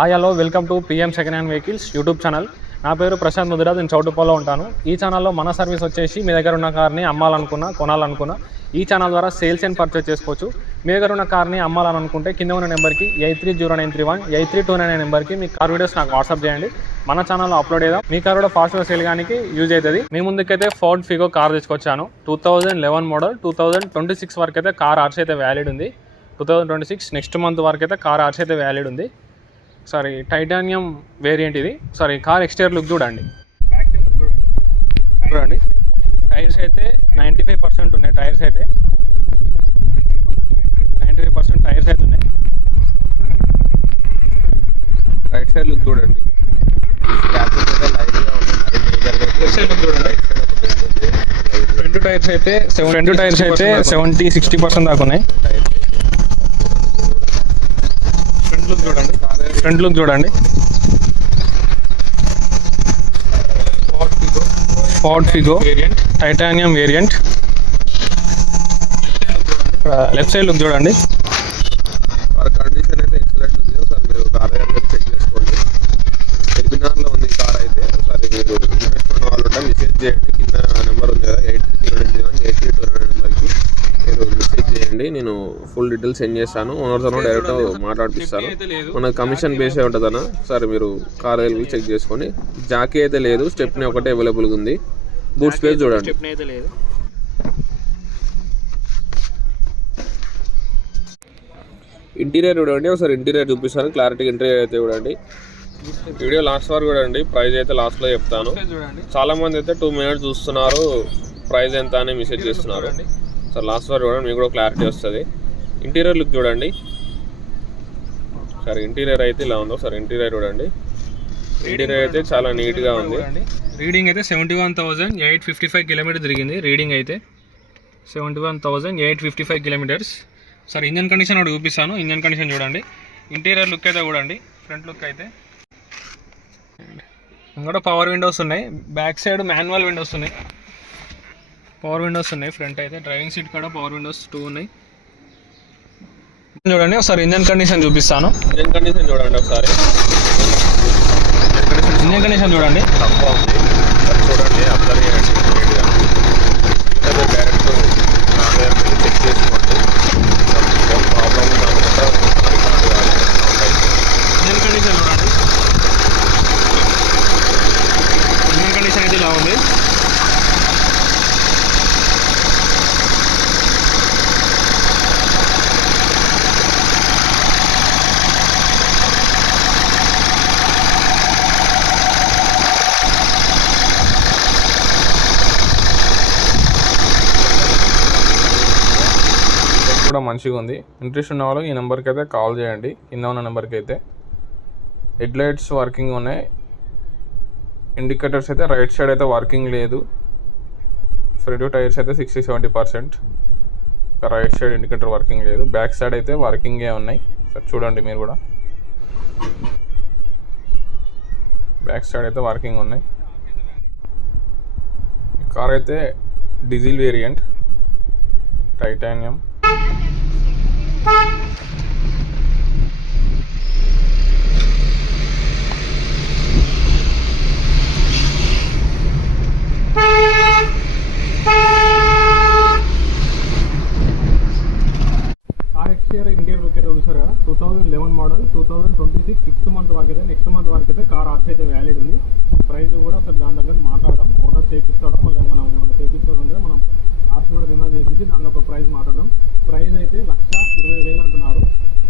Hi hello welcome to PM second hand vehicles YouTube channel. నా పేరు ప్రశాంత్ ముదిరాజ్. నేను చౌటుప్పల్లో ఉంటాను. ఈ ఛానల్లో మన సర్వీస్ వచ్చేసి మీ దగ్గర ఉన్న కార్ని అమ్మాలనుకున్నా కొనాలనుకున్నా ఈ ఛానల్ ద్వారా సేల్స్ అండ్ పర్చేస్ చేసుకోవచ్చు. మీ దగ్గర ఉన్న కార్ని అమ్మాలనుకుంటే కింద ఉన్న నెంబర్కి 830931 8329 నెంబర్కి మీ కార్ వీడియోస్ నాకు వాట్సాప్ చేయండి. మన ఛానల్లో అప్లోడ్ చేద్దాం. మీ కార్ కూడా ఫాస్ట్గా సేల్ కానీ యూజ్ అవుతుంది. మీ ముందుకైతే ఫోర్డ్ ఫిగో కార్ తీసుకొచ్చాను. 2011 మోడల్. 2026 వరకు అయితే కార్ ఆర్సీ అయితే వ్యాలిడ్ ఉంది. 2026 నెక్స్ట్ మంత్ వరకు అయితే కార్ ఆర్సీ అయితే వ్యాలిడ్ ఉంది. సారీ టైటానియం వేరియంట్ ఇది. సారీ కార్ ఎక్స్టీరియర్ లుక్ చూడండి. చూడండి టైర్స్ అయితే 95% ఉన్నాయి. టైర్స్ అయితే 95% టైర్స్ అయితే ఉన్నాయి. రైట్ సైడ్ లుక్ చూడండి. ఫ్రంట్ టైర్స్ అయితే 70-60% దాకా ఉన్నాయి. ఫ్రంట్ లుక్ చూడండి. Ford Figo titanium variant. Left side look చూడండి. కండిషన్ అయితే ఎక్సలెంట్ ఉంది. ఒకసారి మీరు కార్ దగ్గర చెక్ చేసుకోండి. ఎల్బినార్లో ఉంది కార్ అయితే. ఒకసారి మీరు ఇంట్రెస్ట్ ఉన్న వాళ్ళు ఉంటే మెసేజ్ చేయండి. కింద నెంబర్ ఉంది కదా 830931 8329 నెంబర్కి మీరు మెసేజ్ చేయండి. నేను ఫుల్ డీటెయిల్స్ సెండ్ చేస్తాను. ఓనర్తో డైరెక్ట్ మాట్లాడిపిస్తాను. మనకు కమిషన్ బేసే ఉంటుందన్న. సరే మీరు కార్ వెళ్ళి చెక్ చేసుకోండి. జాకీ అయితే లేదు, స్టెప్ని ఒకటే అవైలబుల్గా ఉంది. బూట్ స్పేస్ చూడండి. ఇంటీరియర్ చూడండి. ఒకసారి ఇంటీరియర్ చూపిస్తాను క్లారిటీగా. ఇంటీరియర్ అయితే చూడండి. వీడియో లాస్ట్ వరకు చూడండి. ప్రైస్ అయితే లాస్ట్లో చెప్తాను. చాలా మంది అయితే 2 minutes చూస్తున్నారు, ప్రైస్ ఎంత అని మెసేజ్ చేస్తున్నారు. సో లాస్ట్ వరకు చూడండి, మీకు కూడా క్లారిటీ వస్తుంది. ఇంటీరియర్ లుక్ చూడండి. సరే ఇంటీరియర్ అయితే ఇలా ఉందో. సరే ఇంటీరియర్ చూడండి. ఇంటీరియర్ అయితే చాలా నీట్గా ఉంది. రీడింగ్ అయితే 71,855 కిలోమీటర్ తిరిగింది. రీడింగ్ అయితే 71,855 కిలోమీటర్స్. సరే ఇంజన్ కండిషన్ ఒకటి చూపిస్తాను. ఇంజన్ కండిషన్ చూడండి. ఇంటీరియర్ లుక్ అయితే చూడండి. ఫ్రంట్ లుక్ అయితే ఇంకా పవర్ విండోస్ ఉన్నాయి. బ్యాక్ సైడ్ మాన్యువల్ విండోస్ ఉన్నాయి. పవర్ విండోస్ ఉన్నాయి. ఫ్రంట్ అయితే డ్రైవింగ్ సీట్ కూడా పవర్ విండోస్ 2 ఉన్నాయి. చూడండి ఒకసారి ఇంజన్ కండిషన్ చూపిస్తాను. ఇంజన్ కండిషన్ చూడండి. ఒకసారి ఇంజన్ కండిషన్ చూడండి. తక్కువ ఉంది. చూడండి, అబ్జర్వ్ చేయండి నీట్గా. డైరెక్ట్ చెక్ చేసుకోండి. ఫోన్ ప్రాబ్లమ్ కాకుండా రికార్డు కాదు. ఇంజన్ కండిషన్ చూడండి. ఇంజన్ కండిషన్ అయితే ఇలా ఉంది. కూడా మంచిగా ఉంది. ఇంట్రెస్ట్ ఉన్న వాళ్ళు ఈ నెంబర్కి అయితే కాల్ చేయండి. కింద ఉన్న నెంబర్కి అయితే. హెడ్ లైట్స్ వర్కింగ్ ఉన్నాయి. ఇండికేటర్స్ అయితే రైట్ సైడ్ అయితే వర్కింగ్ లేదు. ఫ్రంట్ టైర్స్ అయితే 60-70%. రైట్ సైడ్ ఇండికేటర్ వర్కింగ్ లేదు. బ్యాక్ సైడ్ అయితే వర్కింగే ఉన్నాయి. సరే చూడండి మీరు కూడా. బ్యాక్ సైడ్ అయితే వర్కింగ్ ఉన్నాయి. ఈ కార్ అయితే diesel variant titanium. Car exterior interior look అయితే చూసారు కదా. 2011 మోడల్. 2026 6th మంత్ వరకు అయితే నెక్స్ట్ మంత్ వరకు అయితే కార్ ఆర్సీ అయితే వ్యాలిడ్ ఉంది. ప్రైస్ కూడా సార్ దాని దగ్గర మాట్లాడదాం. ఓనర్ చేపిస్తాడో మళ్ళీ మనం ఏమైనా చేపిస్తుందంటే మనం ఆర్సీ కూడా రిమూవ్ చేపించి దాని ఒక ప్రైస్ మాట్లాడదాం. ప్రైస్ అయితే 1,20,000 అంటున్నారు.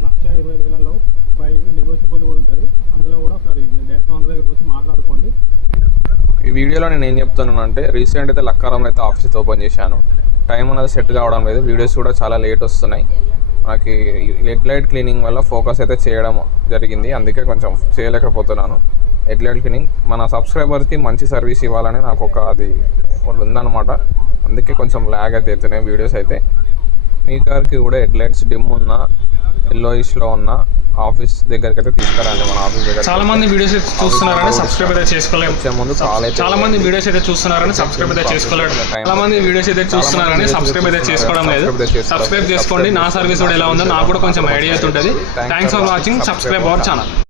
1,20,000లో ప్రైస్ నెగోషియబుల్ కూడా ఉంటుంది. అందులో కూడా సరే మీరు డైరెక్ట్ ఓనర్ దగ్గరకు వచ్చి మాట్లాడుకోండి. ఈ వీడియోలో నేను ఏం చెప్తున్నాను అంటే రీసెంట్ అయితే లక్కారంలో అయితే ఆఫీస్ ఓపెన్ చేశాను. టైం అనేది సెట్ కావడం లేదు. వీడియోస్ కూడా చాలా లేట్ వస్తున్నాయి. మనకి హెడ్ లైట్ క్లీనింగ్ వల్ల ఫోకస్ అయితే చేయడం జరిగింది. అందుకే కొంచెం చేయలేకపోతున్నాను. హెడ్ లైట్ క్లీనింగ్ మన సబ్స్క్రైబర్స్కి మంచి సర్వీస్ ఇవ్వాలని నాకు అది ఉందన్నమాట. అందుకే కొంచెం ల్యాగ్ అయితే అవుతున్నాయి వీడియోస్ అయితే. మీ కార్కి కూడా హెడ్ లైట్స్ డిమ్ ఉన్నా ఎల్లోయిష్లో ఉన్న ఆఫీస్ దగ్గరికి అయితే తీసుకురండి. మన ఆఫీస్ దగ్గర చాలా మంది వీడియోస్ అయితే చూస్తున్నారని సబ్స్క్రైబ్ అయితే చేసుకోలేదు. చాలా మంది వీడియోస్ అయితే చూస్తున్నారని సబ్స్క్రైబ్ అయితే చేసుకోలేదు. చాలా మంది వీడియోస్ అయితే చూస్తున్నారని సబ్స్క్రైబ్ అయితే చేసుకోవడం లేదు. సబ్స్క్రైబ్ చేసుకోండి. నా సర్వీస్ కూడా ఎలా ఉందో నాకు కూడా కొంచెం ఐడియా ఉంటుంది. Thanks for watching. Subscribe our channel.